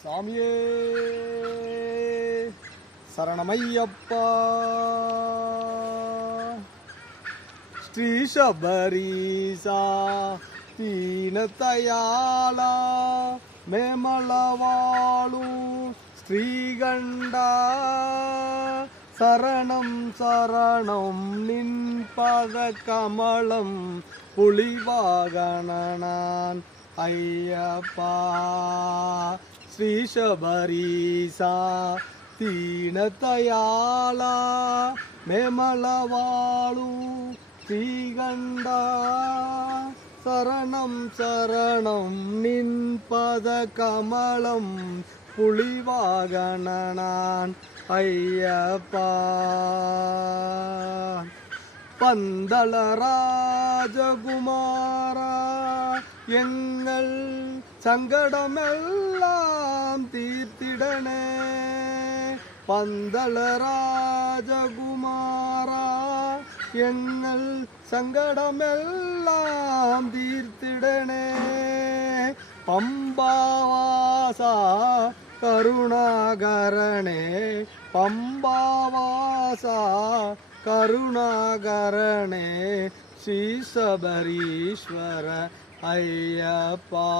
சாமியே சரணமையப்பா. ஸ்ரீ சபரீசா தீனதயாளா மேமலவாளு ஸ்ரீகண்டா சரணம் சரணம் நின் பத கமலம் புலிவாகணனான் ஐயப்பா. ஸ்ரீ சபரீசா தீனதயாளா மேமலவாளு ஸ்ரீகண்டா சரணம் சரணம் நின் பத கமலம் புலிவாகணனான் ஐயப்பா. பந்தள ராஜகுமாரா எங்கள் சங்கடமெல்லாம் தீர்த்திடனே. பந்தள ராஜகுமாரா எங்கள் சங்கடமெல்லாம் தீர்த்திடனே. பம்பாவாசா கருணாகரணே பம்பாவாசா கருணாகரணே ஸ்ரீ சபரீஸ்வர ஐயப்பா.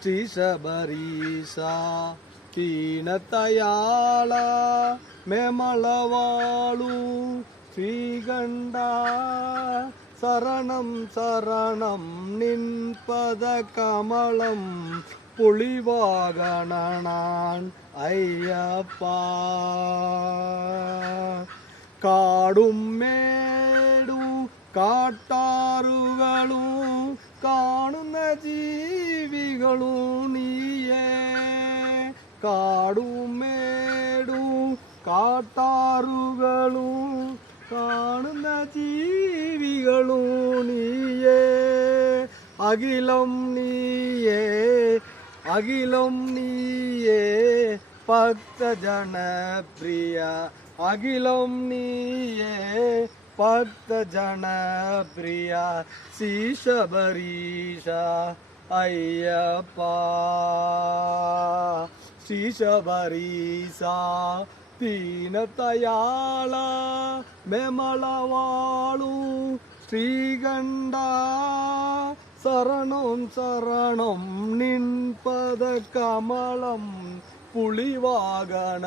ஸ்ரீ சபரீசா தீனதயாளா மேமலவாளு ஸ்ரீகண்டா சரணம் சரணம் நின் பத கமலம் புலிவாகணனான் ஐயப்பா. காடும் மேடு காட்டாறுகளு காணுന്ന ജീവികളു നീയേ. കാടും മേടും കാട്ടാറുകളു കാണുന്ന ജീവികളു നീയേ. അഖിലം നീയേ അഖിലം നീയേ ഭക്തജനപ്രിയ. അഖിലം നീയേ ഭക്തജനപ്രിയ ശ്രീ ശബരീശ അയ്യപ്പ. ശ്രീ ശബരീശ ദീനദയാള മേമലവാളു ശ്രീകണ്ഠா சரணம் சரணம் நின் பத கமலம் புலிவாகணனான்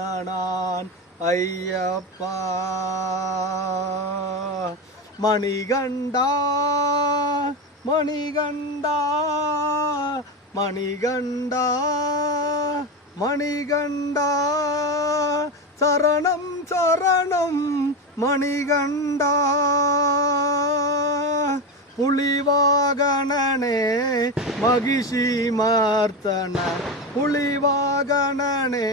ஐயப்பா. மணிகண்டா மணிகண்டா மணிகண்டா மணிகண்டா சரணம் சரணம் மணிகண்டா. புலிவாகணனே மகிஷி மர்த்தன புலிவாகணனே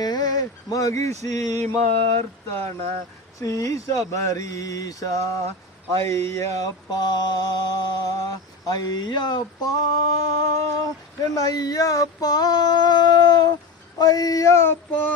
மகிஷி மர்த்தன ஸ்ரீ சபரீசா ஐயப்பா. ஐயப்பா என் ஐயப்பா ஐயப்பா.